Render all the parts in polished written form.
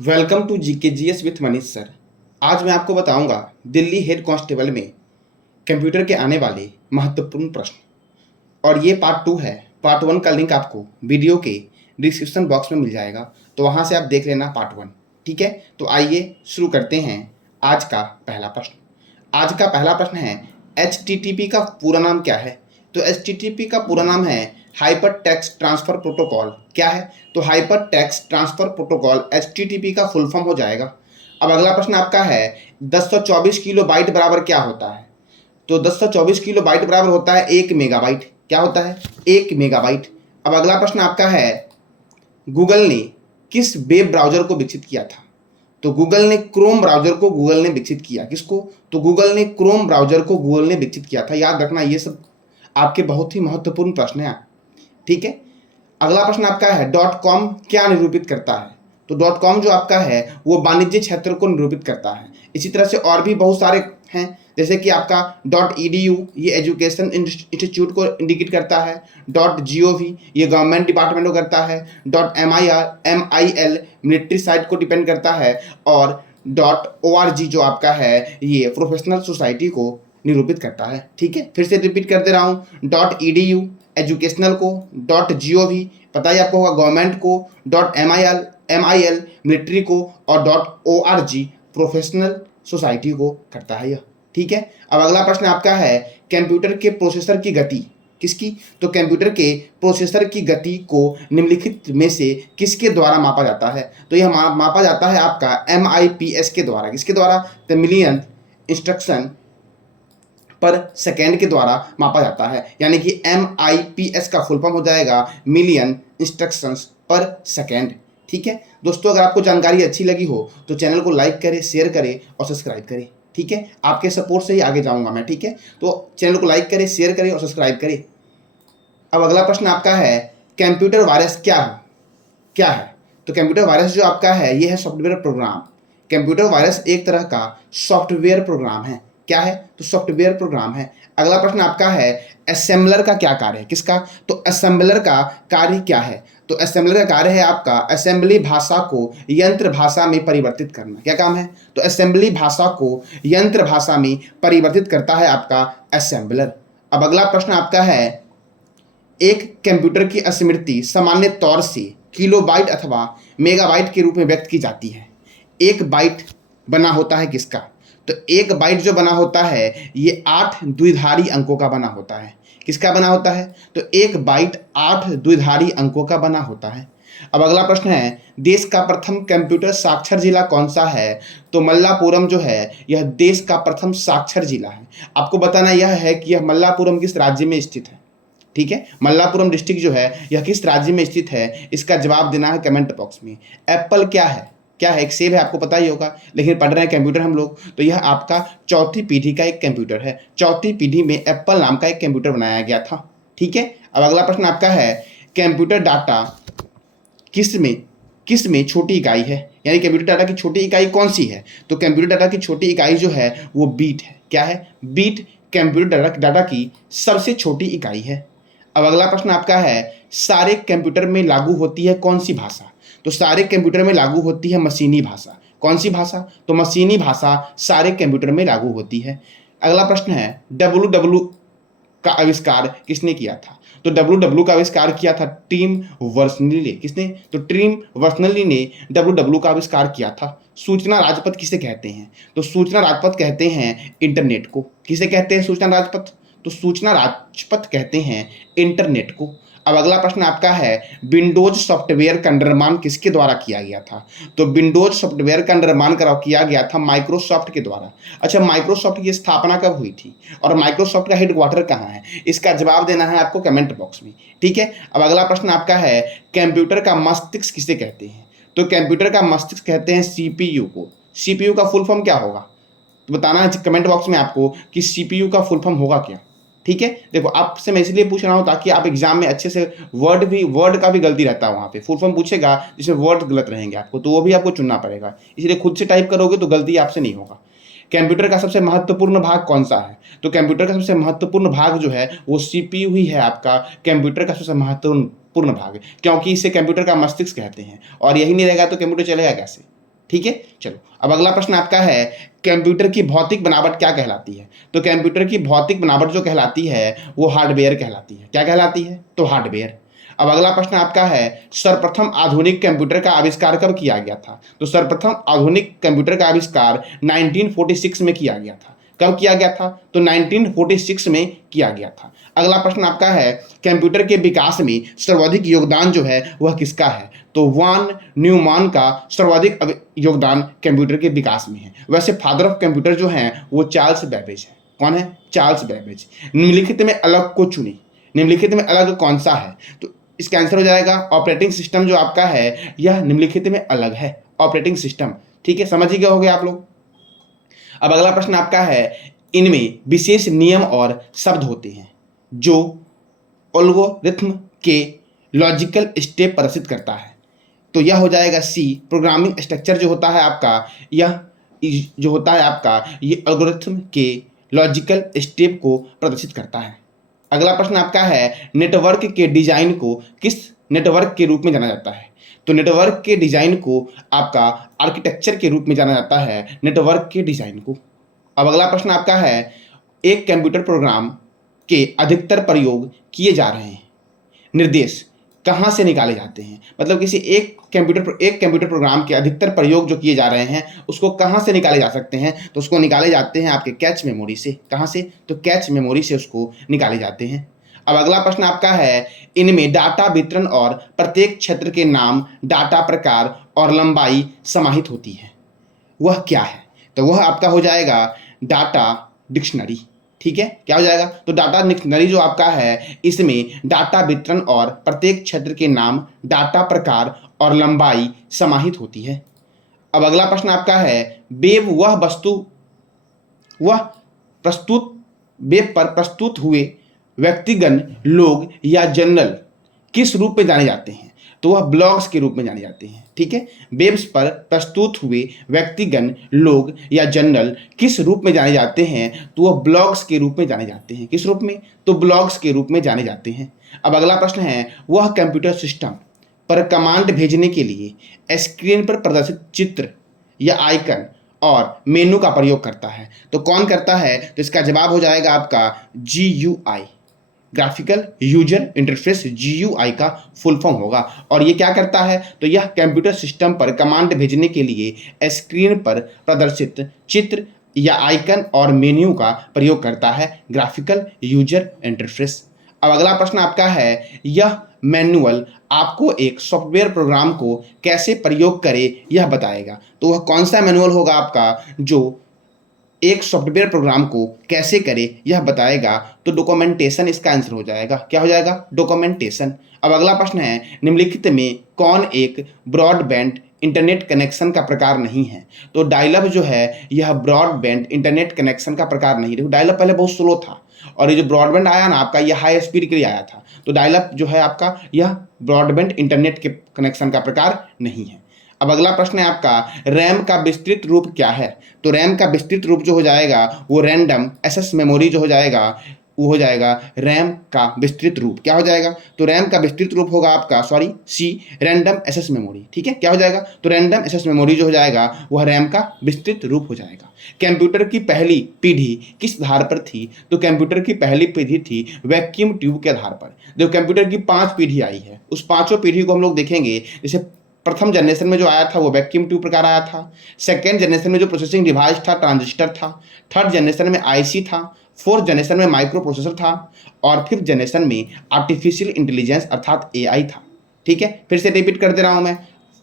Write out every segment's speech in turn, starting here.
Welcome to GK GS with Manish sir. आज मैं आपको बताऊंगा दिल्ली हेड कांस्टेबल में कंप्यूटर के आने वाले महत्वपूर्ण प्रश्न। और ये पार्ट 2 है। पार्ट 1 का लिंक आपको वीडियो के डिस्क्रिप्शन बॉक्स में मिल जाएगा, तो वहाँ से आप देख लेना पार्ट 1। ठीक है, तो आइए शुरू करते हैं आज का पहला प्रश्न। आज का पहला प्रश्न है HTTP का पूरा नाम क्या है। तो HTTP का पूरा नाम है हाइपर टेक्स्ट ट्रांसफर प्रोटोकॉल। क्या है? तो hyper text transfer protocol HTTP का फुल फॉर्म हो जाएगा। अब अगला प्रश्न आपका है 1024 किलो बाइट बराबर क्या होता है। तो 1024 किलो बाइट बराबर होता है 1 मेगाबाइट। क्या होता है? 1 मेगाबाइट। अब अगला प्रश्न आपका है गूगल ने किस वेब ब्राउजर को विकसित किया था। तो गूगल ने क्रोम ब्राउजर को गूगल ने विकसित किया। किसको? तो गूगल ने क्रोम ब्राउजर को गूगल ने विकसित किया था। याद रखना, ये सब आपके बहुत ही महत्वपूर्ण प्रश्न हैं। ठीक है, अगला प्रश्न आपका है .com क्या निरूपित करता है। तो .com जो आपका है वो वाणिज्य क्षेत्र को निरूपित करता है। इसी तरह से और भी बहुत सारे हैं, जैसे कि आपका .edu ये एजुकेशन इंस्टीट्यूट को इंडिकेट करता है। .gov ये गवर्नमेंट डिपार्टमेंट को करता है। .mil मिलिट्री साइट को डिपेंड करता है। और .org जो आपका है ये प्रोफेशनल सोसाइटी को निरूपित करता है। ठीक है, फिर से रिपीट कर दे रहा हूँ। .edu एजुकेशनल को, .gov पता ही आपको होगा गवर्नमेंट को, .mil मिलिट्री को, और .org प्रोफेशनल सोसाइटी को करता है यह। ठीक है, अब अगला प्रश्न आपका है कंप्यूटर के प्रोसेसर की गति किसकी। तो कंप्यूटर के प्रोसेसर की गति को निम्नलिखित में से किसके द्वारा मापा जाता है। तो यह मापा जाता है आपका MIPS के द्वारा। किसके द्वारा? द मिलियन इंस्ट्रक्शन पर सेकेंड के द्वारा मापा जाता है। यानी कि MIPS का फुल फॉर्म हो जाएगा मिलियन इंस्ट्रक्शंस पर सेकेंड। ठीक है दोस्तों, अगर आपको जानकारी अच्छी लगी हो तो चैनल को लाइक करें, शेयर करें और सब्सक्राइब करें। ठीक है, आपके सपोर्ट से ही आगे जाऊंगा मैं। ठीक है, तो चैनल को लाइक करें, शेयर करें और सब्सक्राइब करें। अब अगला प्रश्न आपका है कंप्यूटर वायरस क्या है। तो कंप्यूटर वायरस जो आपका है ये है सॉफ्टवेयर प्रोग्राम। कंप्यूटर वायरस एक तरह का सॉफ्टवेयर प्रोग्राम है। क्या है? तो सॉफ्टवेयर प्रोग्राम है। अगला प्रश्न आपका है असेंबलर का क्या कार्य है। किसका? तो असेंबलर का कार्य क्या है। तो असेंबलर का कार्य है आपका असेंबली भाषा को यंत्र भाषा में परिवर्तित करना। क्या काम है? तो असेंबली भाषा को यंत्र भाषा में परिवर्तित करता है आपका असेंबलर। अब अगला प्रश्न आपका है एक कंप्यूटर की स्मृति सामान्य तौर से किलोबाइट अथवा मेगाबाइट के रूप में व्यक्त की जाती है। एक बाइट बना होता है किसका? तो एक बाइट जो बना होता है ये 8 द्विधारी अंकों का बना होता है। किसका बना होता है? तो एक बाइट 8 द्विधारी अंकों का बना होता है। अब अगला प्रश्न है देश का प्रथम कंप्यूटर साक्षर जिला कौन सा है। तो मल्लापुरम जो है यह देश का प्रथम साक्षर जिला है। आपको बताना यह है कि यह मल्लापुरम किस राज्य में स्थित है। ठीक है, मल्लापुरम डिस्ट्रिक्ट जो है यह किस राज्य में स्थित है, इसका जवाब देना है कमेंट बॉक्स में। एप्पल क्या है? क्या है? एक सेब है, आपको पता ही होगा, लेकिन पढ़ रहे हैं कंप्यूटर हम लोग, तो यह आपका चौथी पीढ़ी का एक कंप्यूटर है। चौथी पीढ़ी में एप्पल नाम का एक कंप्यूटर बनाया गया था। ठीक है, अब अगला प्रश्न आपका है कंप्यूटर डाटा किस में छोटी इकाई है। यानी कंप्यूटर डाटा की छोटी इकाई कौन सी है। तो कंप्यूटर डाटा की छोटी इकाई जो है वो बीट है। क्या है? बीट कंप्यूटर डाटा की सबसे छोटी इकाई है। अब अगला प्रश्न आपका है सारे कंप्यूटर में लागू होती है कौन सी भाषा। तो सारे कंप्यूटर में लागू होती है मशीनी भाषा। कौन सी भाषा? तो मशीनी भाषा सारे कंप्यूटर में लागू होती है। अगला प्रश्न है WW का आविष्कार किसने किया था। तो WW का आविष्कार किया था टिम बर्नर्स-ली ने। किसने? तो टिम बर्नर्स-ली ने WW का आविष्कार किया था। सूचना राजपथ किसे कहते हैं। तो सूचना राजपथ कहते हैं इंटरनेट को। किसे कहते हैं सूचना राजपथ? तो सूचना राजपथ कहते हैं इंटरनेट को। अब अगला प्रश्न आपका है विंडोज सॉफ्टवेयर का निर्माण किसके द्वारा किया गया था। तो विंडोज सॉफ्टवेयर का निर्माण किया गया था माइक्रोसॉफ्ट के द्वारा। अच्छा, माइक्रोसॉफ्ट की स्थापना कब हुई थी और माइक्रोसॉफ्ट का हेडक्वार्टर कहाँ है, इसका जवाब देना है आपको कमेंट बॉक्स में। ठीक है, अब अगला प्रश्न आपका है कंप्यूटर का मस्तिष्क किसे कहते हैं। तो कंप्यूटर का मस्तिष्क कहते हैं CPU को। CPU का फुल फॉर्म क्या होगा, तो बताना है कमेंट बॉक्स में आपको कि CPU का फुल फॉर्म होगा क्या। ठीक है, देखो आपसे मैं इसलिए पूछ रहा हूँ ताकि आप एग्जाम में अच्छे से वर्ड का भी गलती रहता है, वहाँ पे फुल फॉर्म पूछेगा जिसमें वर्ड गलत रहेंगे आपको, तो वो भी आपको चुनना पड़ेगा। इसलिए खुद से टाइप करोगे तो गलती आपसे नहीं होगा। कंप्यूटर का सबसे महत्वपूर्ण भाग कौन सा है। तो कंप्यूटर का सबसे महत्वपूर्ण भाग जो है वो CPU ही है आपका कंप्यूटर का सबसे महत्वपूर्ण भाग, क्योंकि इसे कंप्यूटर का मस्तिष्क कहते हैं। और यही नहीं रहेगा तो कंप्यूटर चलेगा कैसे। ठीक है। चलो अब अगला प्रश्न आपका है, कंप्यूटर की भौतिक बनावट क्या कहलाती है? तो कंप्यूटर की भौतिक बनावट जो कहलाती है वो हार्डवेयर कहलाती है। क्या कहलाती है? तो हार्डवेयर। अब अगला प्रश्न आपका है, सर्वप्रथम आधुनिक कंप्यूटर का आविष्कार कब किया गया था? तो सर्वप्रथम आधुनिक कंप्यूटर का आविष्कार 1946 में किया गया था। कब किया गया था? तो 1946 में किया गया था। अगला प्रश्न आपका है, कंप्यूटर के विकास में सर्वाधिक योगदान जो है वह किसका है? तो वॉन न्यूमैन का सर्वाधिक योगदान कंप्यूटर के विकास में है। वैसे फादर ऑफ कंप्यूटर जो है वो चार्ल्स बेबेज है। कौन है? Charles Babbage. निम्नलिखित में अलग को चुनिए। निम्नलिखित में अलग कौन सा है? तो इसका आंसर हो जाएगा ऑपरेटिंग सिस्टम जो आपका है यह निम्नलिखित में अलग है, ऑपरेटिंग सिस्टम। ठीक है, समझ ही गए होंगे आप लोग। अब अगला प्रश्न आपका है, इनमें विशेष नियम और शब्द होते हैं जो एल्गोरिथ्म के लॉजिकल स्टेप प्रदर्शित करता है। तो यह हो जाएगा सी, प्रोग्रामिंग स्ट्रक्चर जो होता है आपका, यह जो होता है आपका ये एल्गोरिथ्म के लॉजिकल स्टेप को प्रदर्शित करता है। अगला प्रश्न आपका है, नेटवर्क के डिजाइन को किस नेटवर्क के रूप में जाना जाता है? तो नेटवर्क के डिजाइन को आपका आर्किटेक्चर के रूप में जाना जाता है, नेटवर्क के डिजाइन को। अब अगला प्रश्न आपका है, एक कंप्यूटर प्रोग्राम के अधिकतर प्रयोग किए जा रहे हैं निर्देश कहाँ से निकाले जाते हैं? मतलब किसी एक कंप्यूटर प्रोग्राम के अधिकतर प्रयोग जो किए जा रहे हैं उसको कहाँ से निकाले जा सकते हैं? तो उसको निकाले जाते हैं आपके कैच मेमोरी से। कहाँ से? तो कैच मेमोरी से उसको निकाले जाते हैं। अब अगला प्रश्न आपका है, इनमें डाटा वितरण और प्रत्येक क्षेत्र के नाम, डाटा प्रकार और लंबाई समाहित होती है, वह क्या है? तो वह आपका हो जाएगा डाटा डिक्शनरी। ठीक है, क्या हो जाएगा? तो डाटा डिक्शनरी जो आपका है इसमें डाटा वितरण और प्रत्येक क्षेत्र के नाम, डाटा प्रकार और लंबाई समाहित होती है। अब अगला प्रश्न आपका है, वह प्रस्तुत वेब पर प्रस्तुत हुए व्यक्तिगत लोग या जर्नल किस रूप में जाने जाते हैं? तो वह ब्लॉग्स के रूप में जाने जाते हैं। ठीक है, वेब्स पर प्रस्तुत हुए व्यक्तिगत लोग या जर्नल किस रूप में जाने जाते हैं? तो वह ब्लॉग्स के रूप में जाने जाते हैं। किस रूप में? तो ब्लॉग्स के रूप में जाने जाते हैं। अब अगला प्रश्न है, वह कंप्यूटर सिस्टम पर कमांड भेजने के लिए स्क्रीन पर प्रदर्शित चित्र या आइकन और मेनू का प्रयोग करता है। तो कौन करता है? तो इसका जवाब हो जाएगा आपका GUI, graphical user interface. GUI का फुल फॉर्म होगा। और ये क्या करता है? तो यह कंप्यूटर सिस्टम पर कमांड भेजने के लिए स्क्रीन पर प्रदर्शित चित्र या आइकन और मेन्यू का प्रयोग करता है, ग्राफिकल यूजर इंटरफेस। अब अगला प्रश्न आपका है, यह मैनुअल आपको एक सॉफ्टवेयर प्रोग्राम को कैसे प्रयोग करे यह बताएगा। तो वह कौन सा मैनुअल होगा आपका जो एक सॉफ्टवेयर प्रोग्राम को कैसे करे यह बताएगा? तो डॉक्यूमेंटेशन इसका आंसर हो जाएगा। क्या हो जाएगा? डॉक्यूमेंटेशन। अब अगला प्रश्न है, निम्नलिखित में कौन एक ब्रॉडबैंड इंटरनेट कनेक्शन का प्रकार नहीं है? तो डायल-अप जो है यह ब्रॉडबैंड इंटरनेट कनेक्शन का प्रकार नहीं। देखो डायल-अप पहले बहुत स्लो था और ये जो ब्रॉडबैंड आया ना आपका, यह हाई स्पीड के लिए आया था। तो डायल-अप जो है आपका यह ब्रॉडबैंड इंटरनेट के कनेक्शन का प्रकार नहीं है। अब अगला प्रश्न है आपका, रैम का विस्तृत रूप क्या है? तो रैम का विस्तृत रूप जो हो जाएगा वो रैंडम एक्सेस मेमोरी जो हो जाएगा वो हो जाएगा रैम का विस्तृत रूप। क्या हो जाएगा? तो रैम का विस्तृत रूप होगा आपका सी, रैंडम एक्सेस मेमोरी। ठीक है, क्या हो जाएगा? तो रैंडम एक्सेस मेमोरी जो हो जाएगा वह रैम का विस्तृत रूप हो जाएगा। कंप्यूटर की पहली पीढ़ी किस आधार पर थी? तो कंप्यूटर की पहली पीढ़ी थी वैक्यूम ट्यूब के आधार पर। जो कंप्यूटर की 5 पीढ़ी आई है उस पांचों पीढ़ी को हम लोग देखेंगे। जैसे प्रथम जनरेशन में जो आया था वो वैक्यूम ट्यूब प्रकार आया था। सेकेंड जनरेशन में जो प्रोसेसिंग डिवाइस था ट्रांजिस्टर था। थर्ड जनरेशन में IC था। फोर्थ जनरेशन में माइक्रो प्रोसेसर था। और फिफ्थ जनरेशन में आर्टिफिशियल इंटेलिजेंस अर्थात AI था। ठीक है, फिर से रिपीट कर दे रहा हूँ मैं।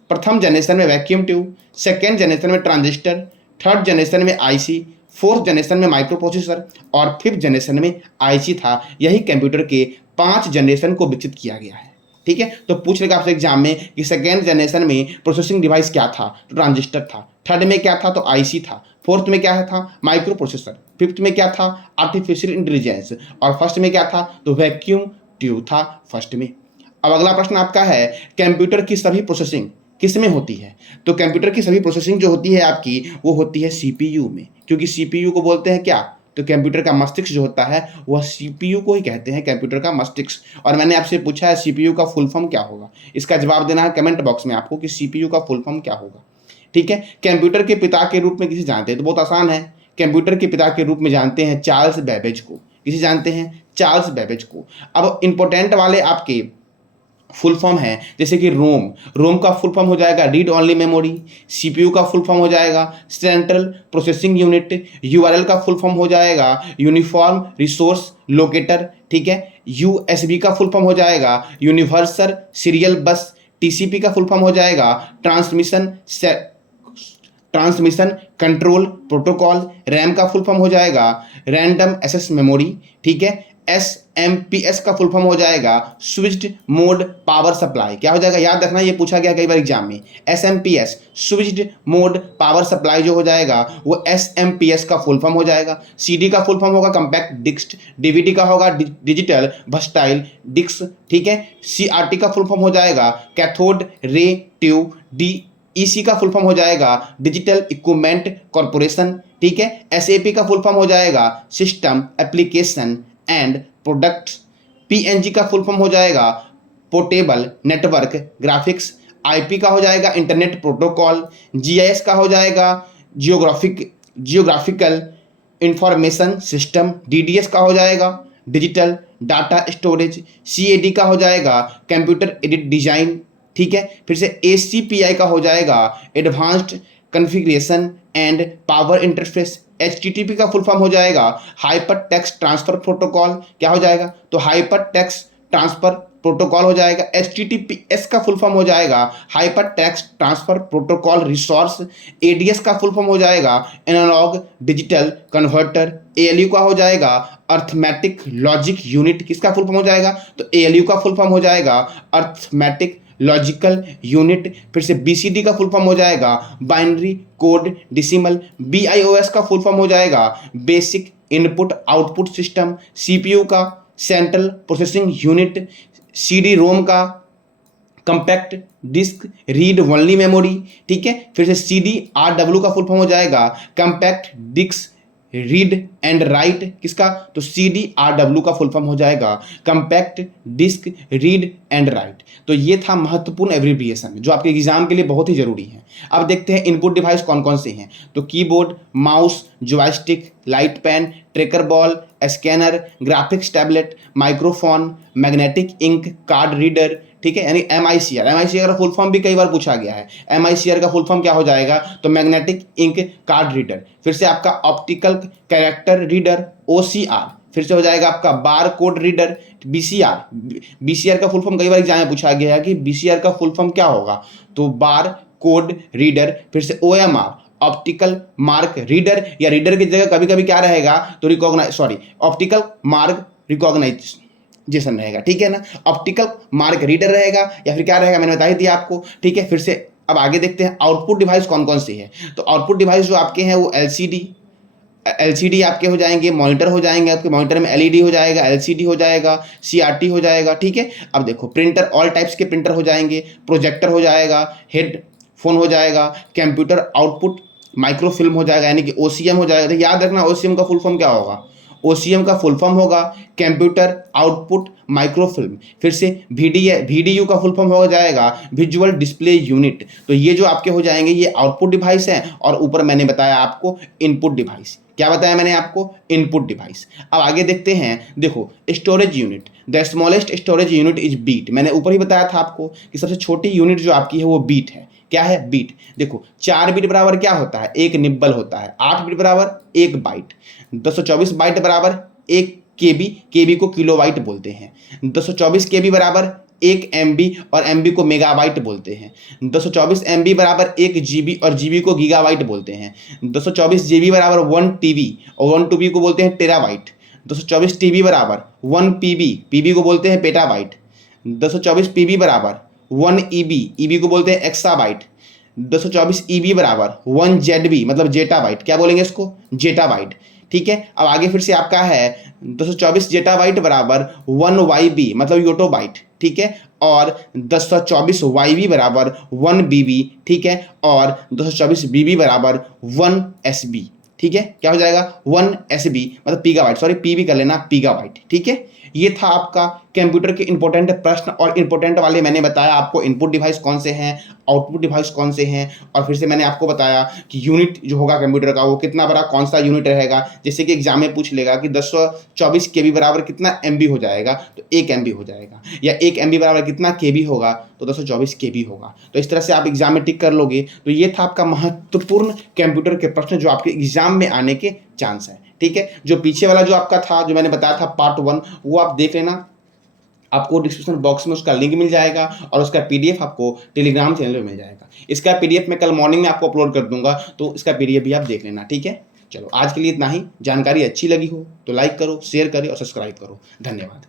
प्रथम जनरेशन में वैक्यूम ट्यूब, सेकेंड जनरेशन में ट्रांजिस्टर, थर्ड जनरेशन में IC, फोर्थ जनरेशन में माइक्रो प्रोसेसर और फिफ्थ जनरेशन में IC था। यही कंप्यूटर के 5 जनरेशन को विकसित किया गया है। ठीक है, तो पूछ लेगा आपसे एग्जाम में कि सेकेंड जनरेशन में प्रोसेसिंग डिवाइस क्या था? तो ट्रांजिस्टर था। थर्ड में क्या था? तो IC था। फोर्थ में क्या था? Micro processor. फिफ्थ में क्या था? Artificial intelligence. और फर्स्ट में क्या था? तो वैक्यूम ट्यूब था फर्स्ट में। अब अगला प्रश्न आपका है, कंप्यूटर की सभी प्रोसेसिंग किस में होती है? तो कंप्यूटर की सभी प्रोसेसिंग जो होती है आपकी वो होती है CPU में, क्योंकि CPU को बोलते हैं क्या? तो कंप्यूटर का मस्तिष्क जो होता है वह CPU को ही कहते हैं, कंप्यूटर का मस्तिष्क। और मैंने आपसे पूछा है CPU का फुल फॉर्म क्या होगा? इसका जवाब देना है कमेंट बॉक्स में आपको कि CPU का फुल फॉर्म क्या होगा। ठीक है। कंप्यूटर के पिता के रूप में किसे जानते हैं? तो बहुत आसान है, कंप्यूटर के पिता के रूप में जानते हैं चार्ल्स बेबेज को। किसे जानते हैं? चार्ल्स बेबेज को। अब इंपॉर्टेंट वाले आपके फुल फॉर्म है, जैसे कि रोम का फुल फॉर्म हो जाएगा रीड ओनली मेमोरी। सीपीयू का फुल फॉर्म हो जाएगा सेंट्रल प्रोसेसिंग यूनिट। यूआरएल का फुल फॉर्म हो जाएगा यूनिफॉर्म रिसोर्स लोकेटर, ठीक है। यूएसबी का फुल फॉर्म हो जाएगा यूनिवर्सल सीरियल बस। टीसीपी का फुल फॉर्म हो जाएगा ट्रांसमिशन कंट्रोल प्रोटोकॉल। रैम का फुल फॉर्म हो जाएगा रैंडम एक्सेस मेमोरी, ठीक है। एसएमपीएस का फुल फॉर्म हो जाएगा स्विच्ड मोड पावर सप्लाई। क्या हो जाएगा? याद रखना, ये पूछा गया कई बार एग्जाम में। SMPS switched mode power supply जो हो जाएगा वो एसएमपीएस का फुल फॉर्म हो जाएगा। सीडी का फुल फॉर्म होगा कम्पैक्ट डिस्क। डीवीडी का होगा डिजिटल वर्सटाइल डिस्क, ठीक है। सीआरटी का फुल फॉर्म हो जाएगा कैथोड रे ट्यूब। ईसी का फुल फॉर्म हो जाएगा डिजिटल इक्विपमेंट कॉर्पोरेशन, ठीक है। एसएपी का फुल फॉर्म हो जाएगा system application and products. PNG का फुल फॉर्म हो जाएगा पोर्टेबल नेटवर्क ग्राफिक्स। आईपी का हो जाएगा इंटरनेट प्रोटोकॉल। जीआईएस का हो जाएगा जियोग्राफिकल इंफॉर्मेशन सिस्टम। डीडीएस का हो जाएगा डिजिटल डाटा स्टोरेज। सीएडी का हो जाएगा कंप्यूटर एडेड डिजाइन, ठीक है। फिर से एसीपीआई का हो जाएगा advanced configuration and power interface. HTTP का फुल फॉर्म हो जाएगा हाइपर टेक्स्ट ट्रांसफर प्रोटोकॉल। क्या हो जाएगा? तो हाइपर टेक्स्ट ट्रांसफर प्रोटोकॉल हो जाएगा। एचटीटीपीएस का फुल फॉर्म हो जाएगा hyper text transfer protocol resource. ADS का फुल फॉर्म हो जाएगा एनालॉग डिजिटल कन्वर्टर। एएलयू का हो जाएगा अर्थमेटिक लॉजिक यूनिट। किसका फुल फॉर्म हो जाएगा? तो एएलयू का फुल फॉर्म हो जाएगा अर्थमेटिक लॉजिकल यूनिट। फिर से बीसीडी का फुल फॉर्म हो जाएगा बाइनरी कोड डेसिमल। बीआईओएस का फुल फॉर्म हो जाएगा basic input output system. CPU का central processing unit. CD ROM का compact disc read only memory, ठीक है। फिर से सीडीआरडब्ल्यू का फुल फॉर्म हो जाएगा compact disc read and write. किसका? तो सीडीआरडब्ल्यू का फुल फॉर्म हो जाएगा compact disc read and write. तो ये था महत्वपूर्ण एब्रिविएशन जो आपके एग्जाम के लिए बहुत ही जरूरी है। अब देखते हैं इनपुट डिवाइस कौन कौन से हैं। तो keyboard, mouse, joystick, light pen, tracker ball, scanner, graphics tablet, microphone, magnetic ink, card reader, ठीक है। यानी एमआईसीआर। एमआईसीआर का फुल फॉर्म भी कई बार पूछा गया है। एमआईसीआर का फुल फॉर्म क्या हो जाएगा? तो मैग्नेटिक इंक कार्ड रीडर। फिर से आपका ऑप्टिकल कैरेक्टर रीडर ओसीआर। फिर से हो जाएगा आपका bar code reader BCR. BCR का फुल फॉर्म कई बार एग्जाम में पूछा गया है कि बीसीआर का फुल फॉर्म क्या होगा? तो बार कोड रीडर। फिर से ओएमआर ऑप्टिकल मार्क रीडर, या रीडर की जगह कभी कभी क्या रहेगा? तो ऑप्टिकल मार्क रिकॉग्नाइजेशन रहेगा, ठीक है ना। ऑप्टिकल मार्क रीडर रहेगा या फिर क्या रहेगा? मैंने बता ही दिया आपको, ठीक है। फिर से अब आगे देखते हैं आउटपुट डिवाइस कौन कौन से है। तो आउटपुट डिवाइस जो आपके हैं वो एलसीडी आपके हो जाएंगे, मॉनिटर हो जाएंगे, आपके मॉनिटर में एलईडी हो जाएगा, एलसीडी हो जाएगा, सीआरटी हो जाएगा, ठीक है। अब देखो प्रिंटर ऑल टाइप्स के प्रिंटर हो जाएंगे, प्रोजेक्टर हो जाएगा, हेडफोन हो जाएगा, कंप्यूटर आउटपुट माइक्रोफिल्म हो जाएगा यानी कि ओसीएम हो जाएगा। तो याद रखना ओसीएम का फुल फॉर्म क्या होगा? ओसीएम का फुल फॉर्म होगा कंप्यूटर आउटपुट माइक्रोफिल्म। फिर से वीडीयू का फुल फॉर्म हो जाएगा विजुअल डिस्प्ले यूनिट। तो ये जो आपके हो जाएंगे ये आउटपुट डिवाइस है, और ऊपर मैंने बताया आपको इनपुट डिवाइस। क्या बताया मैंने आपको? Input device. अब आगे देखते हैं, देखो storage unit. The smallest storage unit is bit. मैंने ऊपर ही बताया था आपको कि सबसे छोटी यूनिट जो आपकी है वो बीट है। क्या है? बीट। देखो 4 बिट बराबर क्या होता है? 1 निब्बल होता है। 8 बिट बराबर 1 बाइट। 224 बाइट बराबर 1 केबी, केबी को किलोबाइट बोलते हैं। 224 केबी बराबर 1 एमबी, और एमबी को मेगाबाइट बोलते हैं। 224 एमबी बराबर 1 जीबी, और जीबी को गीगाबाइट बोलते हैं। 224 जीबी बराबर 1 टीबी, और 1 टीबी को बोलते हैं टेराबाइट। 224 टीबी बराबर 1 पीबी, पीबी को बोलते हैं पेटाबाइट। 224 पीबी बराबर 1 ईबी, ईबी को बोलते हैं एक्साबाइट। 224 ईबी बराबर 1 जेडबी, मतलब जेटाबाइट। क्या बोलेंगे इसको? जेटाबाइट, ठीक है। अब आगे फिर से आपका है 224 जेटाबाइट बराबर 1 वाईबी, मतलब योटोबाइट, ठीक है। और 224 वाईबी बराबर 1 बीबी, ठीक है। और 224 बीबी बराबर 1 एसबी, ठीक है। क्या हो जाएगा? 1 एसबी, मतलब पीगाबाइट, पीबी कर लेना, पीगाबाइट, ठीक है। ये था आपका कंप्यूटर के इंपॉर्टेंट प्रश्न, और इंपॉर्टेंट वाले मैंने बताया आपको इनपुट डिवाइस कौन से हैं, आउटपुट डिवाइस कौन से हैं, और फिर से मैंने आपको बताया कि यूनिट जो होगा कंप्यूटर का वो कितना बड़ा कौन सा यूनिट रहेगा। जैसे कि एग्जाम में पूछ लेगा कि 1024 KB बराबर कितना MB हो जाएगा, तो 1 MB हो जाएगा, या 1 MB बराबर कितना KB होगा, तो 1024 KB होगा। तो इस तरह से आप एग्जाम में टिक कर लोगे। तो ये था आपका महत्वपूर्ण कंप्यूटर के प्रश्न जो आपके एग्जाम में आने के चांस है। ठीक है, जो पीछे वाला जो आपका था, जो मैंने बताया था पार्ट 1, वो आप देख लेना, आपको डिस्क्रिप्शन बॉक्स में उसका लिंक मिल जाएगा, और उसका PDF आपको टेलीग्राम चैनल में मिल जाएगा। इसका PDF मैं कल मॉर्निंग में आपको अपलोड कर दूंगा, तो इसका PDF भी आप देख लेना। ठीक है, चलो आज के लिए इतना ही। जानकारी अच्छी लगी हो तो लाइक करो, शेयर करो और सब्सक्राइब करो। धन्यवाद।